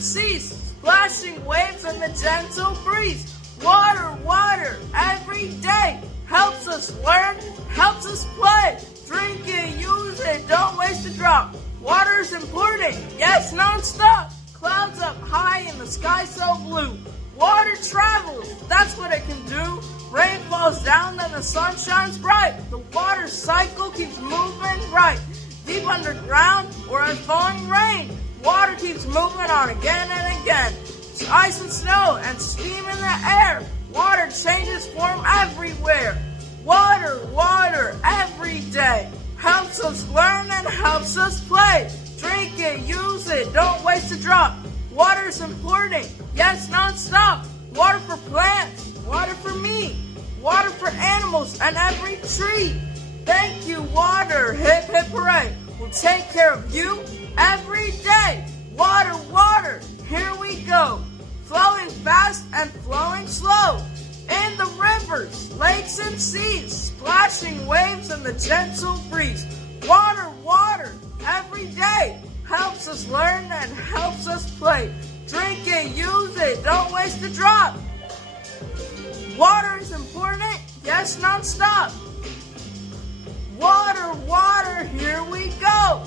and cease, splashing waves in the gentle breeze. Water, water, every day, helps us learn, helps us play. Drink it, use it, don't waste a drop. Water's important, yes, non-stop. Clouds up high and the sky so blue. Water travels, that's what it can do. Rain falls down, then the sun shines bright. The water cycle keeps moving right. Deep underground or as falling rain, water keeps moving on again and again. It's ice and snow and steam in the air. Water changes form everywhere. Water, water, every day, helps us learn and helps us play. Drink it, use it, don't waste a drop. Water's important, yes, non-stop. Water for plants, water for me, water for animals and every tree. Thank you, water, hip hip hooray. We'll take care of you every day. Water, water, here we go. Flowing fast and flowing slow. In the rivers, lakes and seas, splashing waves in the gentle breeze. Water, water, every day, helps us learn and helps us play. Drink it, use it, don't waste a drop. Water is important, yes, non-stop. Water, water, here we go.